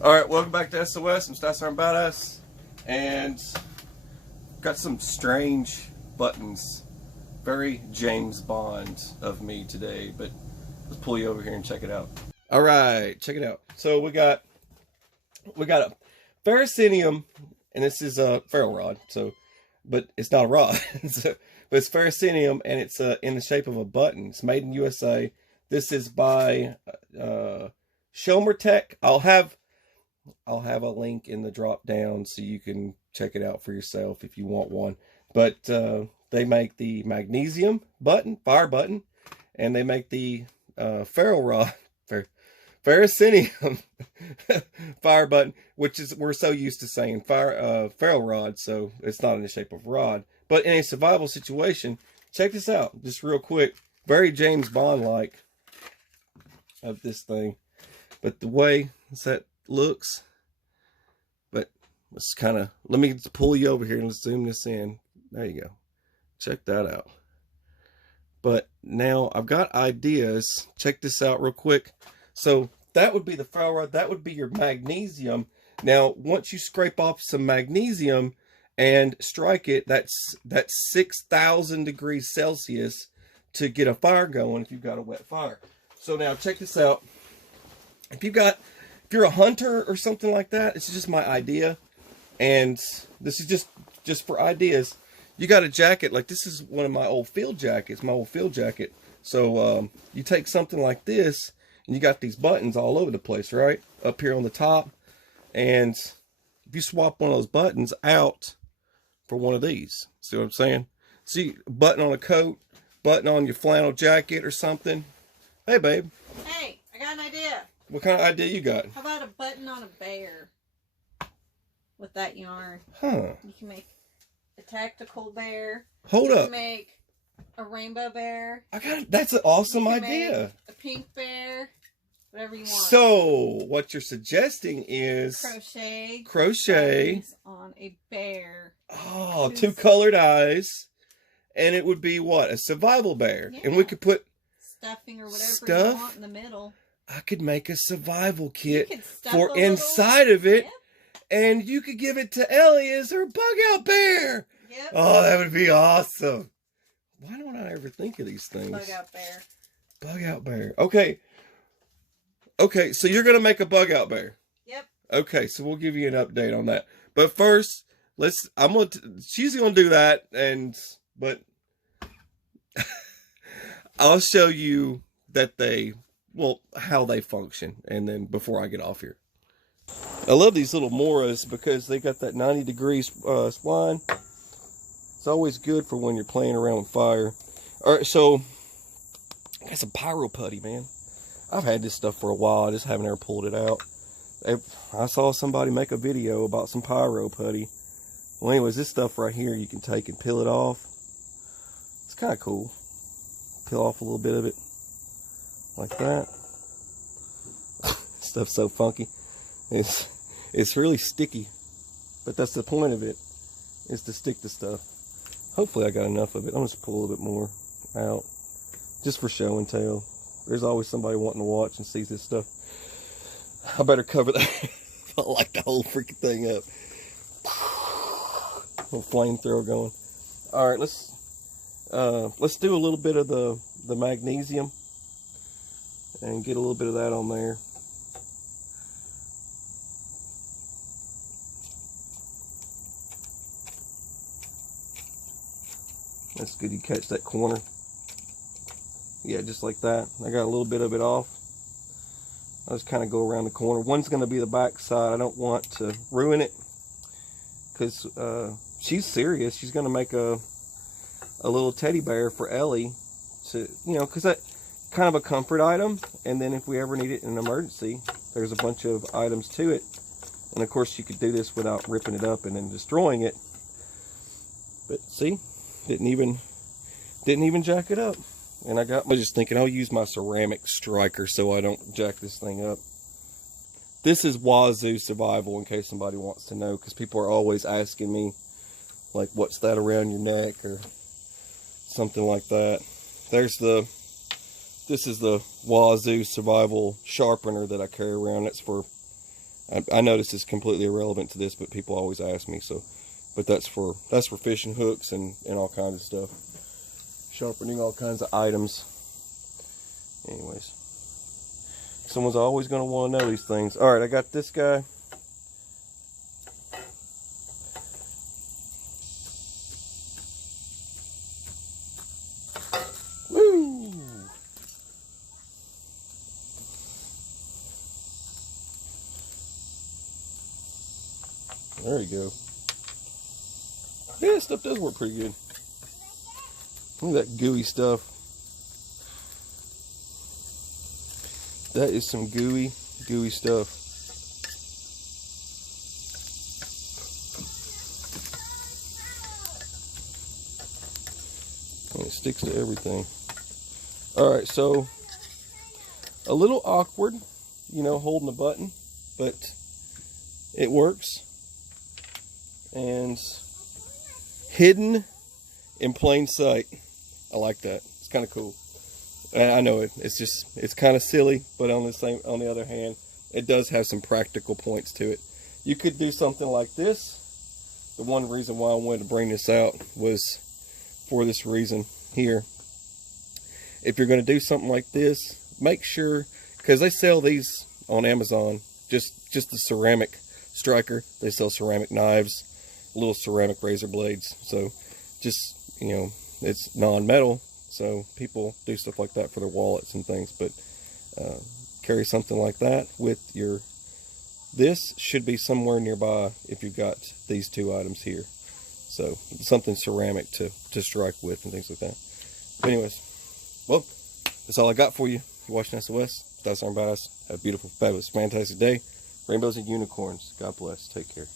Alright, welcome back to SOS. I'm Stats Aren't Badass. And got some strange buttons. Very James Bond of me today, but let's pull you over here and check it out. Alright, check it out. So we got a Ferrocerium, and this is a ferro rod, but it's not a rod. But it's Ferrocerium, and it's in the shape of a button. It's made in USA. This is by Tech. I'll have a link in the drop down so you can check it out for yourself if you want one. But they make the Magnesium button, fire button, and they make the ferro rod, Ferrocerium fire button, which is, we're so used to saying ferro rod, so it's not in the shape of rod. But in a survival situation, check this out, just real quick. Very James Bond-like of this thing. But the way that looks, but let's kind of, let me pull you over here and let's zoom this in. There you go. Check that out. But now I've got ideas. Check this out real quick. So that would be the ferro rod. That would be your magnesium. Now, once you scrape off some magnesium and strike it, that's 6,000 degrees Celsius to get a fire going if you've got a wet fire. So now check this out. If you're a hunter or something like that, it's just my idea. And this is just for ideas. You got a jacket, like this is one of my old field jackets, So you take something like this, and you got these buttons all over the place, right? Up here on the top. And if you swap one of those buttons out for one of these, see what I'm saying? See, button on a coat, button on your flannel jacket or something. Hey, babe. Hey, I got an idea. What kind of idea you got? How about a button on a bear with that yarn? Huh. You can make a tactical bear. Hold up. You can make a rainbow bear. That's an awesome idea. A pink bear. Whatever you want. So, what you're suggesting is crochet on a bear. Oh, two colored eyes. And it would be what? A survival bear. Yeah. And we could put stuffing or whatever you want in the middle. I could make a survival kit for inside of it. Yep. And you could give it to Ellie as her bug out bear. Yep. Oh, that would be awesome. Why don't I ever think of these things? Bug out bear. Bug out bear. Okay. Okay, so you're going to make a bug out bear. Yep. Okay, so we'll give you an update on that. But first, she's going to do that, but I'll show you how they function, and then before I get off here. I love these little moras because they got that 90 degrees spline. It's always good for when you're playing around with fire. All right, so I got some pyro putty, man. I've had this stuff for a while. I just haven't ever pulled it out. I saw somebody make a video about some pyro putty. Well, anyways, this stuff right here, you can take and peel it off. It's kind of cool. Peel off a little bit of it. Like that. Stuff's so funky. It's really sticky. But that's the point of it, is to stick to stuff. Hopefully I got enough of it. I'm just pull a little bit more out. Just for show and tell. There's always somebody wanting to watch and sees this stuff. I better cover that. I like the whole freaking thing up. Little flamethrower going. All right, let's do a little bit of the magnesium and get a little bit of that on there. That's good. You catch that corner. Yeah, just like that. I got a little bit of it off. I'll just kind of go around the corner. One's going to be the back side. I don't want to ruin it because she's serious. She's going to make a little teddy bear for Ellie to, because that's kind of a comfort item. And then if we ever need it in an emergency, there's a bunch of items to it. And of course, you could do this without ripping it up and then destroying it. But see, didn't even jack it up. And I was just thinking I'll use my ceramic striker so I don't jack this thing up. This is Wazoo Survival, in case somebody wants to know, because people are always asking me, like, what's that around your neck or something like that. There's This is the Wazoo Survival Sharpener that I carry around. That's for, I notice it's completely irrelevant to this, but people always ask me. So, but that's for fishing hooks and all kinds of stuff. Sharpening all kinds of items. Anyways, someone's always going to want to know these things. All right, I got this guy. Woo! There you go. Yeah, this stuff does work pretty good. Look at that gooey stuff. That is some gooey stuff. And it sticks to everything. Alright, so a little awkward, you know, holding the button, but it works. And hidden in plain sight. I like that. It's kind of cool. I know it's kind of silly, but on the other hand, it does have some practical points to it. You could do something like this. The one reason why I wanted to bring this out was for this reason here. If you're going to do something like this, make sure, because they sell these on Amazon, just the ceramic striker. They sell ceramic knives, little ceramic razor blades. So just, you know, it's non-metal. So people do stuff like that for their wallets and things, but carry something like that with your, this should be somewhere nearby if you've got these two items here. So something ceramic to strike with and things like that. But anyways, well, that's all I got for you. You're watching SOS. That's our Bass. Have a beautiful, fabulous, fantastic day. Rainbows and unicorns. God bless. Take care.